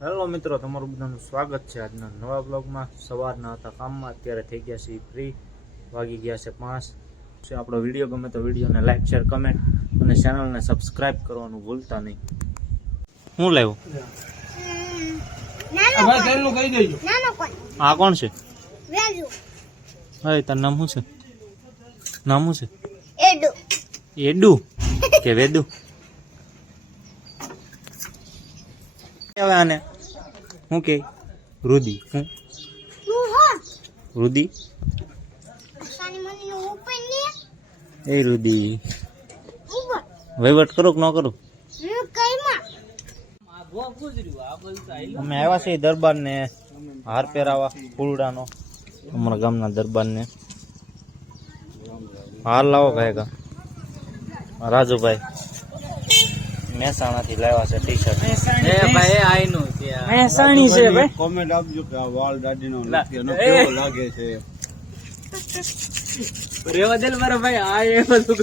Hello મિત્રો તમારું બધાનું સ્વાગત છે આજના નવા બ્લોગમાં. સવારના હતા કામમાં અત્યારે થઈ ગયા છે ફ્રી વાગી ગયા છે પાંચ. છે આપણો વીડિયો ગમે તો વિડીયોને લાઈક શેર કમેન્ટ અને ચેનલને સબસ્ક્રાઇબ કરવાનું ભૂલતા નહીં. હું લેવું અમારે ઘરનું કહી દેજો. નાનો કોણ? આ કોણ છે? હા તારું નામ શું છે? નામ શું એડુ. છે એડુ? કે વેદુ? હવે આને? શું કે? રુધિ હું? રુધિ નું ને? એ રુધિ વહીવટ કરો કે ન કરો? અમે આવ્યા છીએ દરબારને હાર પહેરાવા ફૂલડાનો અમારા ગામના દરબારને. હાર લાવો કાંઈ રાજુભાઈ. મહેસાણાથી લાવ્યા છે ટી શર્ટ મહેસાણી છે ભાઈ. કોમેન્ટ આપજો કે આ વાળ દાદીનો લા- નથી એનો કેવો લાગે છે? રેવા દેલ મારા ભાઈ આ એ બધું.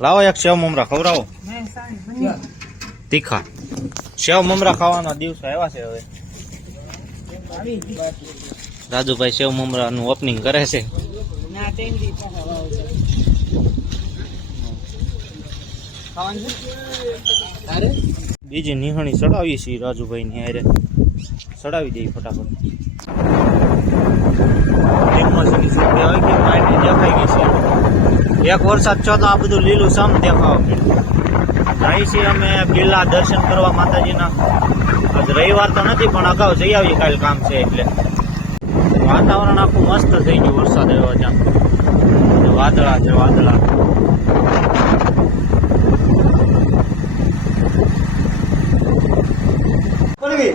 લાવો એક સેવ મમરા ખવડાવો. તીખા. સેવ મમરા ખાવાના દિવસો આવ્યા છે હવે. રાજુભાઈ સેવ મમરાનું ઓપનિંગ કરે છે. બીજી નિહણી ચડાવી છે રાજુભાઈ ની હારે ચડાવી દઈ ફટાફટ દેખાઈ ગઈ છે. એક વરસાદ છો તો આ બધું લીલું સામ દેખાવા મળ્યું. જાય છે અમે કિલ્લા દર્શન કરવા માતાજીના. આજ રવિવાર તો નથી, પણ અગાઉ જઈ આવીએ કાલ કામ છે એટલે. વાતાવરણ આખું મસ્ત થઈ ગયું વરસાદ આવ્યો ત્યાં. વાદળા છે, વાદળા.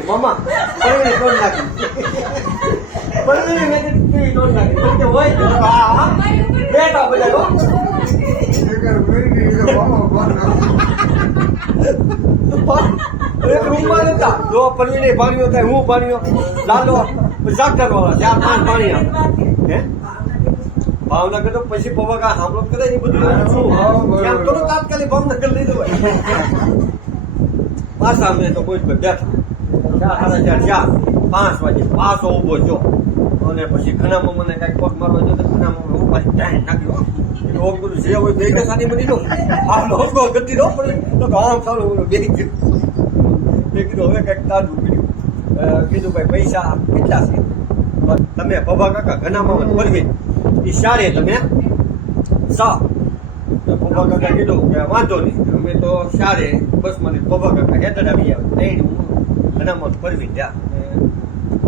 મામા પડવી તોડ નાખી. પડવી મેં પીવી તોડ નાખી. તો કે હોય તો આ બેઠા બધા, હો. એક રૂમમાં નતા. જો પડવીને પાણીઓ થાય, હું પાણીઓ લાલો જાગતર વાળા ચાર પાંચ પાણી હે? ભાવનગર તો પછી પવા સાંભળો કરે ને એ બધું શું? તો તાત્કાલિક ભાવનગર લઈ જવાય. પાછા અમે તો કોઈ પર બેઠા ચાર ચાર પાંચ વાગે પાછો ઊભો થયો અને પછી ઘણામાં મને કંઈક પગ મારવા જો ઘણામાં ઊભા ટાઈમ નાખ્યો એટલે ઓમ જે હોય બે સાની બની લો આ લોકો ગતિ નો બે ગયું કીધું હવે કાંઈક તાજું પીડ્યું કીધું ભાઈ પૈસા કેટલા છે તમે ભભા કાકા ઘનામાં એ સારી તમે સા પપ્પા કાકા કીધું કે વાંધો નહીં અમે તો સારે બસ મને પભા કાકા હેઠળ આવી આવે ત્રણ હું ઘણામાં ફરવી ત્યાં.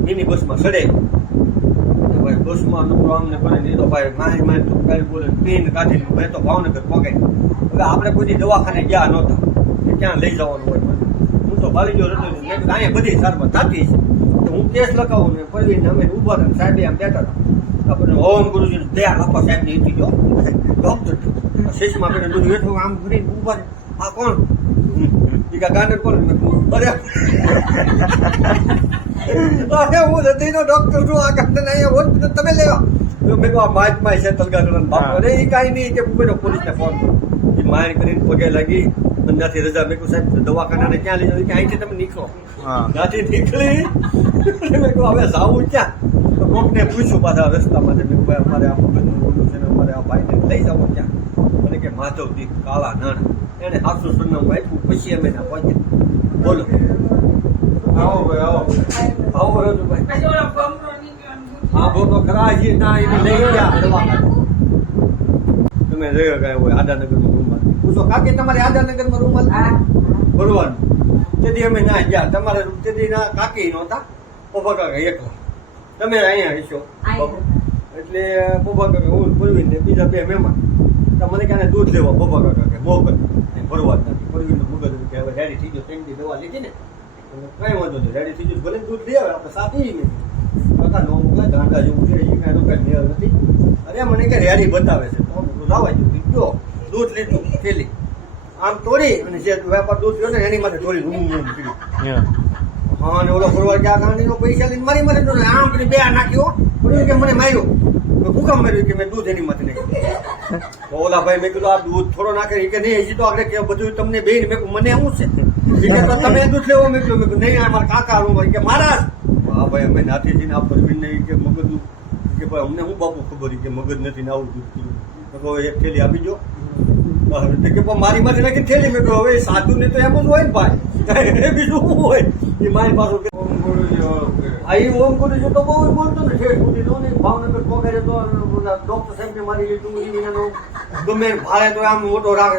મિની બસમાં ચડે. ભાઈ બસમાં નકરો અમને ભરી દીધો ભાઈ મારી મારી તો કાંઈ બોલે, પીન કાઢી મેં તો ભાવનગર પગાઈ હવે આપણે કોઈ દવાખાને ગયા નહોતા. ક્યાં લઈ જવાનું હોય હું તો ભાલી ગયો હતો મેં અહીંયા બધી સારમાં થતી છે. તો હું કેસ લખાવું ને ફરવીને અમે ઊભા હતા સાહેબ આમ બેઠા હતા. આપણે ઓમ ગુરુજી દયા આપો સાહેબની જો. ડોક્ટર શેષમાં આપણે બધું હેઠું આમ કરીને રહે. આ કોણ? કા ગાંડર કોણ મેં અરે. હું હૃદયનો ડોક્ટર છું આ ગાંડર અહીંયા હોસ્પિટલ તમે લેવા મેં કીધું આ માય છે તલગા બાપ. અરે એ કાંઈ નહીં કે બેટો પોલીસને ફોન કરો. માય કરીને પગે લાગી અંદાથી રજા મેં સાહેબ દવાખાનાને ક્યાં લઈ જાવ કે અહીંથી તમે નીકળો. ત્યાંથી નીકળી મેં કહ્યું હવે જાવું ક્યાં? તો કોકને પૂછ્યું પાછા રસ્તામાં મેં ભાઈ અમારે આ મગજનું ઓલું છે ને અમારે આ ભાઈને લઈ જાવ ક્યાં? મને કે માધવ દીપ કાળા નાણા. એને સાતસો સરનામું આપ્યું પછી અમે ના પહોંચ્યા બોલો. આવો ભાઈ આવો. આવો રજુભાઈ હા તો ખરા છે ના એને લઈ ગયા. તમે રહ્યો ગયા હોય આદાનગરમાં રૂમમાં. પૂછો કાકી તમારે આદાનગરમાં રૂમમાં ભરવાનું. તેથી અમે ના ગયા. તમારે તેથી ના કાકી નહોતા. પપ્પા કાકા એકલા. તમે અહીંયા હશો. એટલે પપ્પા કાકા હું પરવીન ને બીજા બે મહેમાન. મને ક્યાં દૂધ લેવા? પપ્પા કાકા કે મોકલ ભરવા નથી. પરવીનો મગજ કે હવે રેડી થઈ ગયો ત્રણ દવા લીધી ને કઈ વાંધો નહીં. રેડી થઈ ગયું. ભલે દૂધ લઈ આવે આપણે સાથે નહીં. કાકા નો મોકલે ગાંડા જેવું છે એ કાંઈ કાંઈ મેળ નથી. અરે મને કે રેડી બતાવે છે. તો લાવવા જેવું ગયો દૂધ લીધું થેલી. આમ તોડી અને જે વેપાર દૂધ લ્યો ને એની માટે થોડી રૂમ રૂમ પીડ્યું હા ને ઓલો ફરવા ગયા ગાંડીનો પૈસા લઈને મારી મને તો આમ કરીને બે નાખ્યો. કે મને માર્યો? મેં શું કામ માર્યું કે મેં દૂધ એની માટે નાખ્યું? તો ઓલા ભાઈ મેં કીધું આ દૂધ થોડો નાખે. કે નહીં હજી તો આગળ કે બધું તમને બે મેં મને શું છે? તો તમે દૂધ લેવો. મેકલું મેં કીધું, નહીં અમારા મારા કાકા હું કે મહારાજ! હા ભાઈ અમે નાથી જઈને આ પરવીન નહીં કે મગજ કે ભાઈ અમને હું બાપુ ખબર કે મગજ નથી ને આવું દૂધ પીવું? એક થેલી આપી જો કે મારી માંથી નાખી થેલી મેં હવે સાધુ ને તો એમ જ હોય ને ભાઈ. બીજું શું હોય? એ મારી પાસે આ એ ઓમ કરી છું તો બહુ બોલતો ને ઠેઠ સુધી તો ને ભાવનગર પગારે તો ડોક્ટર સાહેબ કે મારી તું ઈ ગમે ભાડે તો આમ મોટો રાખ.